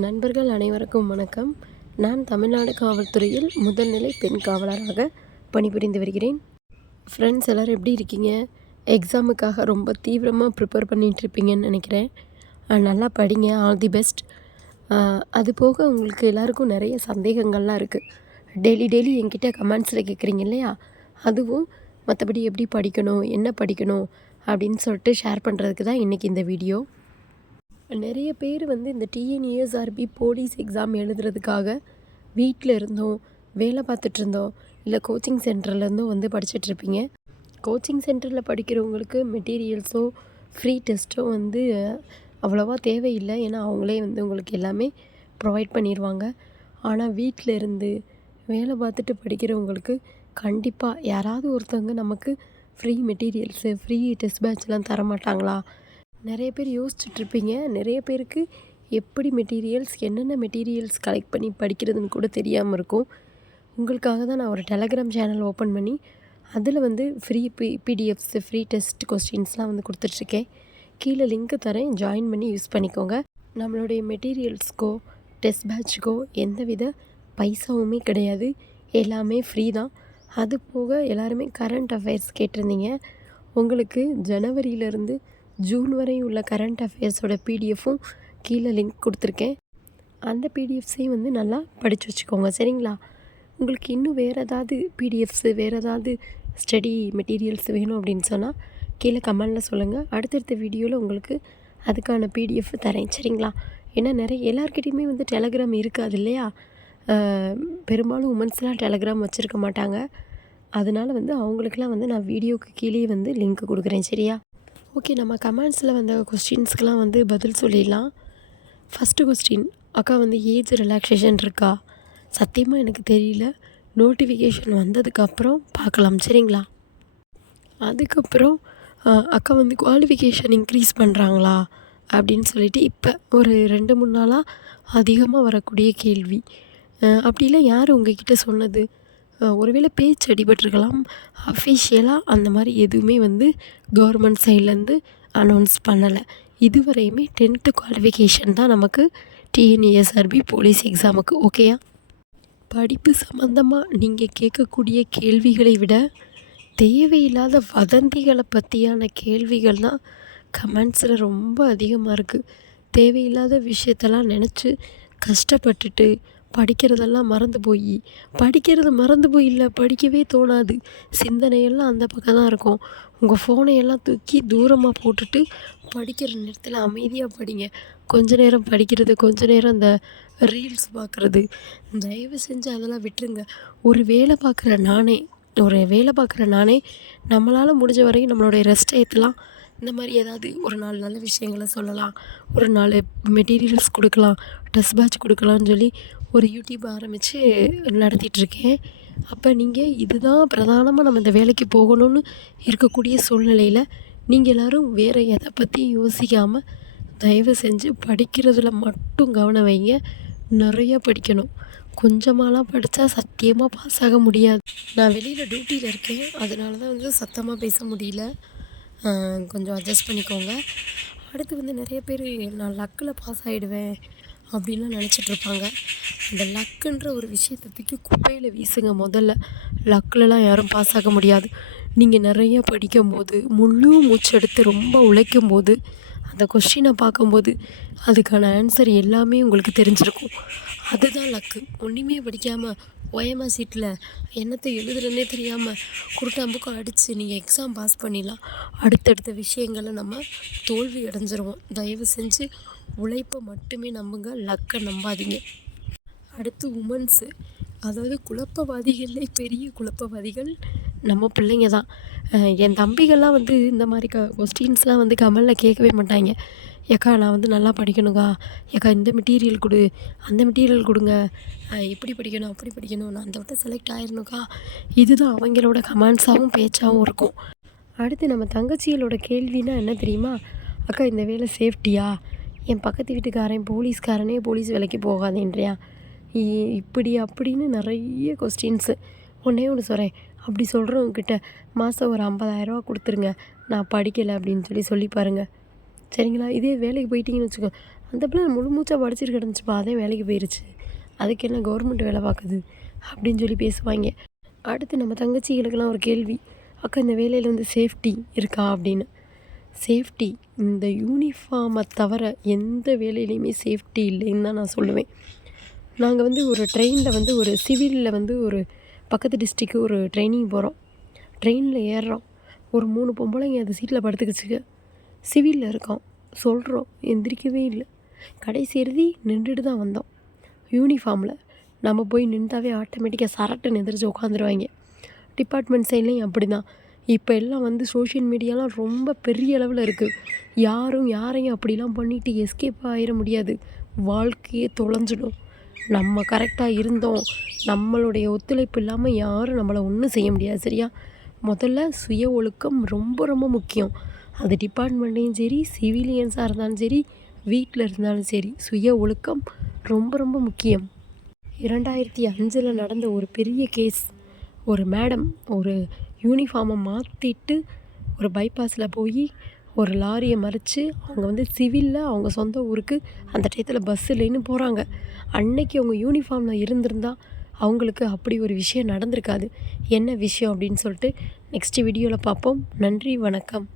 நண்பர்கள் அனைவருக்கும் வணக்கம். நான் தமிழ்நாடு காவல்துறையில் முதல்நிலை பெண் காவலராக பணிபுரிந்து வருகிறேன். ஃப்ரெண்ட்ஸ் எல்லோரும் எப்படி இருக்கீங்க? எக்ஸாமுக்காக ரொம்ப தீவிரமாக ப்ரிப்பேர் பண்ணிகிட்டு இருப்பீங்கன்னு நினைக்கிறேன். நல்லா படிங்க. ஆல் தி பெஸ்ட் அது போக உங்களுக்கு எல்லாருக்கும் நிறைய சந்தேகங்கள்லாம் இருக்குது டெய்லி டெய்லி என்கிட்ட கமெண்ட்ஸில் கேட்குறீங்க இல்லையா? அதுவும் மற்றபடி எப்படி படிக்கணும் என்ன படிக்கணும் அப்படின்னு சொல்லிட்டு ஷேர் பண்ணுறதுக்கு தான் இன்றைக்கி இந்த வீடியோ நிறைய பேர் வந்து இந்த டிஎன்இஎஸ்ஆர்பி போலீஸ் எக்ஸாம் எழுதுறதுக்காக வீட்டில் இருந்தோம் வேலை பார்த்துட்டு இருந்தோம் இல்லை கோச்சிங் சென்டர்லேருந்தும் வந்து படிச்சிட்ருப்பீங்க கோச்சிங் சென்டரில் படிக்கிறவங்களுக்கு மெட்டீரியல்ஸோ ஃப்ரீ டெஸ்ட்டோ வந்து அவ்வளோவா தேவையில்லை. ஏன்னா அவங்களே வந்து உங்களுக்கு எல்லாமே ப்ரொவைட் பண்ணிடுவாங்க ஆனால் வீட்டில் இருந்து வேலை பார்த்துட்டு படிக்கிறவங்களுக்கு கண்டிப்பாக யாராவது ஒருத்தவங்க நமக்கு ஃப்ரீ மெட்டீரியல்ஸு ஃப்ரீ டெஸ்ட் பேட்ச்லாம் தர மாட்டாங்களா நிறைய பேர் யோசிச்சுட்ருப்பீங்க. நிறைய பேருக்கு எப்படி மெட்டீரியல்ஸ் என்னென்ன மெட்டீரியல்ஸ் கலெக்ட் பண்ணி படிக்கிறதுன்னு கூட தெரியாமல் இருக்கும். உங்களுக்காக தான் நான் ஒரு டெலகிராம் சேனல் ஓப்பன் பண்ணி அதில் வந்து ஃப்ரீ பி பிடிஎஃப்ஸு ஃப்ரீ டெஸ்ட் கொஸ்டின்ஸ்லாம் வந்து கொடுத்துட்ருக்கேன். கீழே லிங்க்கு தரேன். ஜாயின் பண்ணி யூஸ் பண்ணிக்கோங்க. நம்மளுடைய மெட்டீரியல்ஸ்க்கோ டெஸ்ட் பேட்சுக்கோ எந்தவித பைசாவுமே கிடையாது. எல்லாமே ஃப்ரீ தான். அது போக எல்லாருமே கரண்ட் அஃபேர்ஸ் கேட்டிருந்தீங்க. உங்களுக்கு ஜனவரியிலேருந்து ஜூன் வரை உள்ள கரண்ட் அஃபேர்ஸோட பிடிஎஃப்பும் கீழே லிங்க் கொடுத்துருக்கேன். அந்த பிடிஎஃப்ஸையும் வந்து நல்லா படித்து வச்சுக்கோங்க சரிங்களா? உங்களுக்கு இன்னும் வேறு ஏதாவது பிடிஎஃப்ஸு வேறு ஏதாவது ஸ்டடி மெட்டீரியல்ஸ் வேணும் அப்படின்னு சொன்னால் கீழே கமெண்டில் சொல்லுங்கள் அடுத்தடுத்த வீடியோவில் உங்களுக்கு அதுக்கான பிடிஎஃப் தரேன் சரிங்களா? ஏன்னா நிறைய எல்லாருக்கிட்டையுமே வந்து டெலகிராம் இருக்காது இல்லையா? பெரும்பாலும் உமன்ஸ்லாம் டெலகிராம் வச்சுருக்க மாட்டாங்க. அதனால் வந்து அவங்களுக்குலாம் வந்து நான் வீடியோக்கு கீழே வந்து லிங்க் கொடுக்குறேன் சரியா? ஓகே நம்ம கமெண்ட்ஸில் வந்த கொஸ்டின்ஸ்க்கெலாம் வந்து பதில் சொல்லிடலாம். ஃபஸ்ட்டு கொஸ்டின் அக்கா வந்து ஏஜ் ரிலாக்ஸேஷன் இருக்கா? சத்தியமாக எனக்கு தெரியல. நோட்டிஃபிகேஷன் வந்ததுக்கப்புறம் பார்க்கலாம் சரிங்களா? அதுக்கப்புறம் அக்கா வந்து குவாலிஃபிகேஷன் இன்க்ரீஸ் பண்ணுறாங்களா அப்படின்னு சொல்லிட்டு இப்போ ஒரு ரெண்டு மூணு நாளாக அதிகமாக வரக்கூடிய கேள்வி. அப்படிலாம் யார் உங்ககிட்ட சொன்னது? ஒருவேளை பேச்சு அடிபட்டிருக்கலாம். அஃபிஷியலாக அந்த மாதிரி எதுவுமே வந்து கவர்மெண்ட் சைட்லேருந்து அனௌன்ஸ் பண்ணலை. இதுவரையுமே டென்த்து குவாலிஃபிகேஷன் தான் நமக்கு டிஎன்இஎஸ்ஆர்பி போலீஸ் எக்ஸாமுக்கு ஓகேயா படிப்பு சம்மந்தமாக நீங்கள் கேட்கக்கூடிய கேள்விகளை விட தேவையில்லாத வதந்திகளை பற்றியான கேள்விகள் தான் கமெண்ட்ஸில் ரொம்ப அதிகமாக இருக்குது தேவையில்லாத விஷயத்தெல்லாம் நினச்சி கஷ்டப்பட்டுட்டு படிக்கிறதெல்லாம் மறந்து போய். படிக்கிறது மறந்து போய் இல்லை படிக்கவே தோணாது. சிந்தனையெல்லாம் அந்த பக்கம் தான் இருக்கும். உங்கள் ஃபோனை எல்லாம் தூக்கி தூரமாக போட்டுட்டு படிக்கிற நேரத்தில் அமைதியாக படிங்க. கொஞ்ச நேரம் படிக்கிறது கொஞ்ச நேரம் அந்த ரீல்ஸ் பார்க்குறது தயவு செஞ்சு அதெல்லாம் விட்டுருங்க. ஒரு வேலை பார்க்குற நானே ஒரு வேலை பார்க்குற நானே நம்மளால் முடிஞ்ச வரைக்கும் நம்மளுடைய ரெஸ்ட் ஏற்றலாம் இந்த மாதிரி ஏதாவது ஒரு நாலு நல்ல விஷயங்களை சொல்லலாம். ஒரு நாலு மெட்டீரியல்ஸ் கொடுக்கலாம். ட்ரெஸ் பேட்ச் கொடுக்கலான்னு சொல்லி ஒரு யூடியூப் ஆரம்பித்து நடத்திட்டுருக்கேன். அப்போ நீங்கள் இதுதான் பிரதானமாக நம்ம இந்த வேலைக்கு போகணும்னு இருக்கக்கூடிய சூழ்நிலையில் நீங்கள் எல்லோரும் வேறு எதை பற்றியும் யோசிக்காமல் தயவு செஞ்சு படிக்கிறதுல மட்டும் கவனம் வைங்க. நிறைய படிக்கணும். கொஞ்சமாலாம் படித்தா சத்தியமாக பாஸ் ஆக முடியாது. நான் வெளியில் டியூட்டியில் இருக்கேன். அதனால தான் வந்து சத்தமாக பேச முடியல. கொஞ்சம் அட்ஜஸ்ட் பண்ணிக்கோங்க. அடுத்து வந்து நிறைய பேர் நான் லக்கில் பாஸ் ஆகிடுவேன் அப்படின்லாம் நினச்சிட்ருப்பாங்க அந்த லக்குன்ற ஒரு விஷயத்தை தூக்கி குப்பையில் வீசுங்க முதல்ல. லக்கிலலாம் யாரும் பாஸ் ஆக முடியாது. நீங்கள் நிறைய படிக்கும்போது முழு மூச்செடுத்து ரொம்ப உழைக்கும் போது அந்த கொஷினை பார்க்கும்போது அதுக்கான ஆன்சர் எல்லாமே உங்களுக்கு தெரிஞ்சிருக்கும். அதுதான் லக்கு ஒன்றுமே படிக்காமல் ஓயமா சீட்டில் என்னத்தை எழுதுறதுனே தெரியாமல் குருட்டாம்புக்கும் அடித்து நீங்கள் எக்ஸாம் பாஸ் பண்ணிடலாம். அடுத்தடுத்த விஷயங்களை நம்ம தோல்வி அடைஞ்சிருவோம். தயவு செஞ்சு உழைப்பை மட்டுமே நம்புங்க. லக்கை நம்பாதீங்க. அடுத்து உமன்ஸு அதாவது குழப்பவாதிகளே பெரிய குழப்பவாதிகள். நம்ம பிள்ளைங்க தான். என் தம்பிகள்லாம் வந்து இந்த மாதிரி க கொஸ்டின்ஸ்லாம் வந்து கமலில் கேட்கவே மாட்டாங்க. ஏக்கா நான் வந்து நல்லா படிக்கணுக்கா ஏக்கா இந்த மெட்டீரியல் கொடு. அந்த மெட்டீரியல் கொடுங்க. இப்படி எப்படி படிக்கணும் அப்படி படிக்கணும் நான் அந்த விட்ட செலக்ட் ஆயிரணுக்கா இதுதான் அவங்களோட கமெண்ட்ஸாகவும் பேச்சாகவும் இருக்கும். அடுத்து நம்ம தங்கச்சிகளோட கேள்வினா என்ன தெரியுமா? அக்கா இந்த வேலை சேஃப்டியா என் பக்கத்து வீட்டுக்காரன் போலீஸ்காரனே போலீஸ் வேலைக்கு போகாதேன்றியா? இ- இப்படி அப்படின்னு நிறைய கொஸ்டின்ஸு ஒன்றே ஒன்று சொல்கிறேன் அப்படி சொல்கிறவங்கக்கிட்ட மாதம் ஒரு ஐம்பதாயிரரூவா கொடுத்துருங்க. நான் படிக்கலை அப்படின்னு சொல்லி சொல்லி பாருங்கள் சரிங்களா? இதே வேலைக்கு போயிட்டீங்கன்னு வச்சுக்கோ அந்த பிள்ளை முழு மூச்சாக படிச்சுட்டு கிடந்துச்சுப்பா அதே வேலைக்கு போயிருச்சு. அதுக்கு என்ன கவர்மெண்ட் வேலை பார்க்குது? அப்படின்னு சொல்லி பேசுவாங்க. அடுத்து நம்ம தங்கச்சிகளுக்கெல்லாம் ஒரு கேள்வி. அக்கா இந்த வேலையில் வந்து சேஃப்டி இருக்கா அப்படின்னு. சேஃப்டி இந்த யூனிஃபார்மை தவிர எந்த வேலையிலையுமே சேஃப்டி இல்லைன்னு தான் நான் சொல்லுவேன். நாங்கள் வந்து ஒரு ட்ரெயினில் வந்து ஒரு சிவிலில் வந்து ஒரு பக்கத்து டிஸ்ட்ரிக்கு ஒரு ட்ரைனிங் போகிறோம் ட்ரெயினில் ஏறுறோம். ஒரு மூணு பொம்பளைங்க அந்த சீட்டில் படுத்துக்கிச்சுங்க. சிவிலில் இருக்கோம். சொல்கிறோம் எந்திரிக்கவே இல்லை. கடைசி எழுதி நின்றுட்டு தான் வந்தோம். யூனிஃபார்மில் நம்ம போய் நின்றாவே ஆட்டோமேட்டிக்காக சரட்டுன்னு எந்திரிச்சு உட்காந்துருவாங்க. டிபார்ட்மெண்ட் சைட்லேயும் அப்படி தான் இப்போ எல்லாம் வந்து சோஷியல் மீடியாலாம் ரொம்ப பெரிய அளவில் இருக்குது யாரும் யாரையும் அப்படிலாம் பண்ணிட்டு எஸ்கேப் ஆகிட முடியாது. வாழ்க்கையே தொலைஞ்சிடும். நம்ம கரெக்டாக இருந்தோம். நம்மளுடைய ஒத்துழைப்பு இல்லாமல் யாரும் நம்மளை ஒன்றும் செய்ய முடியாது சரியா? முதல்ல சுய ஒழுக்கம் ரொம்ப ரொம்ப முக்கியம். அது டிபார்ட்மெண்ட்லேயும் சரி சிவிலியன்ஸாக இருந்தாலும் சரி வீட்டில் இருந்தாலும் சரி சுய ஒழுக்கம் ரொம்ப ரொம்ப முக்கியம். இரண்டாயிரத்தி அஞ்சில் நடந்த ஒரு பெரிய கேஸ் ஒரு மேடம் ஒரு யூனிஃபார்மை மாற்றிட்டு ஒரு பைபாஸில் போய் ஒரு லாரியை மறித்து அவங்க வந்து சிவிலில் அவங்க சொந்த ஊருக்கு அந்த டயத்தில் பஸ் இல்லைன்னு போகிறாங்க அன்னைக்கு அவங்க யூனிஃபார்மில் இருந்திருந்தால் அவங்களுக்கு அப்படி ஒரு விஷயம் நடந்திருக்காது. என்ன விஷயம் அப்படின்னு சொல்லிட்டு நெக்ஸ்ட் வீடியோவில் பார்ப்போம். நன்றி வணக்கம்.